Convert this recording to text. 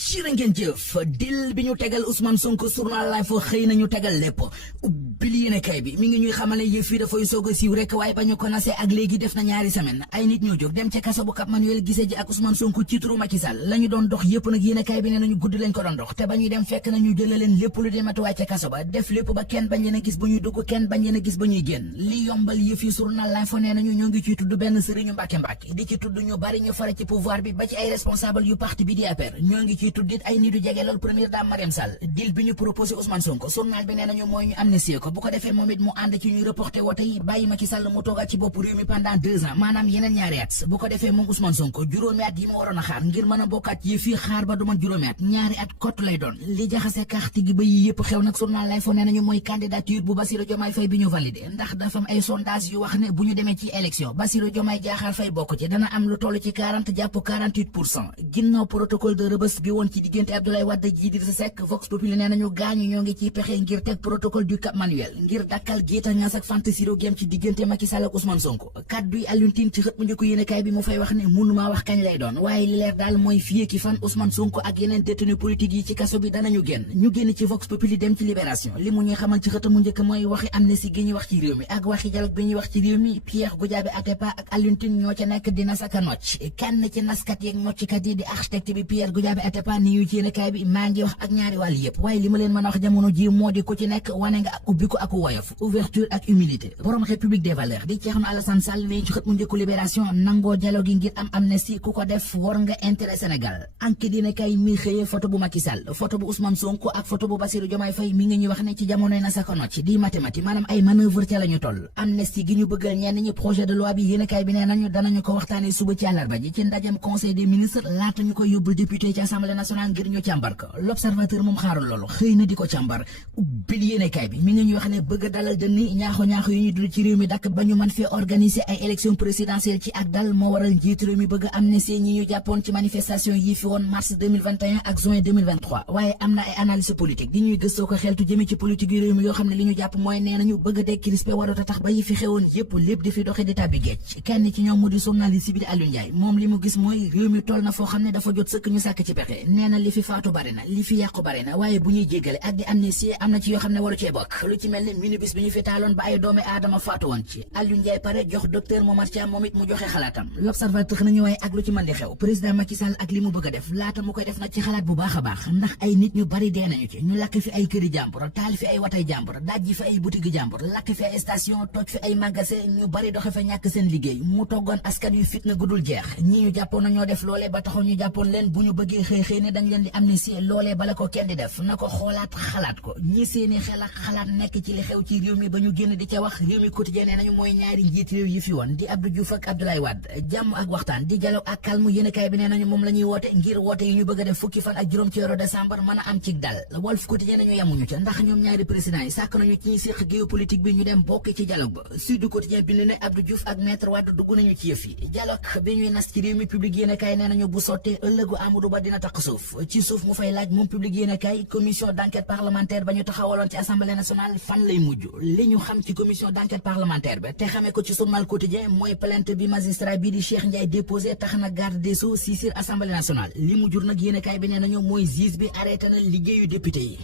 jërë ngeen jëf dil bi ñu tegal Ousmane Sonko journal Life xëy nañu tegal lépp ubbil yéenekaay bi mi ngi ñuy xamale yëf yi dafay soog a siiw rek waaye ba ñu ko nasee ak léegi def na ñaari semaine ay nit ñoo jóg dem ca kaso bu Cap Manuel gisee ji ak Ousmane Sonko ci turu Macky Sall la ñu doon dox yëpp nag yéenekaay bi ne nañu guddi lañ ko doon dox te ba ñuy dem fekk nañu jëlee leen lépp lu di matuwaay ca kaso ba def lépp ba kenn bañ leen a gis ba ñuy dugg kenn bañ leen a gis ba ñuy génn li yombal yëf yi journal Life nee nañu ñoo ngi ciy tudd benn sëriñu Mbàkke di ci tudd ñu bari ñu fare ci pouvoir bi ba ci ay responsable yu parti bi di APR ñoo ngi ciy tudd it ay nit yu jege lool première dame Mariam Sall deal bi ñu proposé Ousmane Sonko journal bi nee nañu mooy ñu amnistie ko bu ko defee moom it mu ànd ci ñuy reporté wote yi bàyyi Macky Sall mu toogaat ci bopp réew mi pendant 2 ans maanaam yeneen ñaari at bu ko defee moom Ousmane Sonko juróomi at yi mu waroon a xaar ngir mën a bokkaat yi fii xaar ba du man juróomi at ñaari at kott lay doon li jaxase carte gi ba yi yëpp xew nag journal lay fo nee nañu mooy candidature bu Bassirou Diomaye Faye bi ñu validé ndax dafa am ay sondage yu wax ne bu ñu demee ci élection Bassirou Diomaye Diakhar Faye bokk ci dana am lu toll ci 40 jàpp 48% ginnaaw protocole de Rebeuss bi woon ci diggante Abdoulaye Wade ak Idrissa Seck Vox Populi nee nañu gaañu ñoo ngi ciy pexe ngir teg protocole du Cap Manuel ngir dakkal géeta ngas ak fantasiro gem ci diggante Macky Sall ak Ousmane Sonko kaddu yi Alioune Tine ci xët mu njëkk yéenekaay bi mu fay wax ne mënumaa wax kañ lay doon waaye li leer daal mooy fii ki fan Ousmane Sonko ak yeneen détenu politique yi ci kaso bi danañu génn ñu génn ci Vox Populi dem ci Libération li mu ñuy xamal ci xët mu njëkk mooy waxi amnistie gi ñuy wax ci réew mi ak waxi dialogue bi ñuy wax ci réew mi Pierre Goudiaby Atepa ak Alioune Tine ñoo ca nekk dina saka nocc kenn ci naskat yeeg nocckat yi di architecte bi Pierre Goudiaby Atepa ni yu ci yéenekaay bi maa ngi wax ak ñaari wàll yëpp waaye li ma leen mën a wax jamono ji moo di ku ci nekk wane nga ak ubbi ko ak woyof ouverture ak humilité borom République des valeurs di Thierno Alassane Sall ne ci xët mu njëkku Libération nangoo dialogue gi ngir am amnistie ku ko def war nga intérêt Sénégal enquête yéenekaay mi xëyee photo bu Macky Sall photo bu Ousmane Sonko ak photo bu Bassirou Diomaye Faye mi ngi ñuy wax ne ci jamonoy na saka nocc di mathématique maanaam ay manœuvre ca la ñu toll amnistie gi ñu bëggal ñenn ñi projet de loi bi yéenekaay bi nee nañu danañu ko waxtaane suba ci àllarba ji ci ndajam conseil des ministres laata ñu koy yóbbul député ci assemblée nationale ngir ñu càmbar ko l'observateur moom xaarul loolu xëy na di ko càmbar ubbil yéenekaay bi mi ngi ñuy wax ne bëgg a dalal dënni ñaaxo yu ñuy dund ci réew mi dakk ba ñu mën fee organiser ay élection présidentielle ci ak dal moo waral njiit réew mi bëgg a amnistie ñi ñu jàppoon ci manifestation yi fi woon mars 2021 ak juin 2023 waaye am na ay analyse politique di ñuy gëstoo ko xeltu jëme ci politique yu réew mi yoo xam ne li ñu jàpp mooy nee nañu bëgg a décrispé warata tax ba yi fi xewoon yépp lépp di fi doxe di tàbbi géej kenn ci ñoom mu di journaliste bi di Aliou Ndiaye moom li mu gis mooy réew mi toll na foo xam ne dafa jot sëkk ñu sàkk ci pexe nee na li fi faatu bari na li fi yàqu bari na waaye bu ñuy jéggale ak di amnistie am na ci yoo xam ne waru cee bokk lu ci mel ni minibus bi ñu fi taaloon ba ay doomi aadama faatu woon ci Aliou Ndiaye pare jox docteur Momar Thiam moom it mu joxe xalaatam l'observateur nañu waaye ak lu ci mën di xew président Macky Sall ak li mu bëgg a def laata mu koy def nag ci xalaat bu baax a baax ndax ay nit ñu bari dee nañu ci ñu lakk fi ay këri jàmbur taal fi ay watay jàmbur dajji fi ay boutique jàmbur lakk fi ay station toj fi ay magasin ñu bari doxe fa ñàkk seen liggéey mu toggoon askan yu fitna gudul jeex ñi ñu jàppoon na ñoo def loolee ba taxaw ñu jàppoon leen bu ñu bëggee xëy ne dañ leen di amnistie loolee bala ko kenn di def na ko xoolaat xalaat ko ñi seeni xel ak xalaat nekk ci li xew ci réew mi ba ñu génn di ca wax réew mi quotidien nee nañu mooy ñaari njiit réew yi fi woon di Abdou Diouf ak Abdoulaye Wade jàmm ak waxtaan di dialogue ak calme yéenekaay bi nee nañu moom la ñuy woote ngir woote yi ñu bëgg a def fukki fan ak juróom ci weeru décembre mën a am ci dal Walf quotidien nañu yemuñu ca ndax ñoom ñaari président yi sàkk nañu ci ñi séq géopolitique bi ñu dem bokk ci dialogue ba Sud quotidien bind ne Abdou Diouf ak maître Wade dugg nañu ci yëf yi dialogue bi ñuy nas ci réew mi public yéenekaay nee nañu bu sottee ëllëgu Amadou Ba dina takk suuf ci suuf mu fay laaj moom public yéenekaay commission d'enquête parlementaire ba ñu taxawaloon ci assemblée nationale fan lay mujj li ñu xam ci commission d'enquête parlementaire ba te xamee ko ci journal quotidien mooy plainte bi magistrat bi di Cheikh Ndiaye déposé tax na garde des sceaux saisir assemblée nationale li mu jur nag yéenekaay bi nee nañu mooy juge bi arrêté na liggéeyu député yi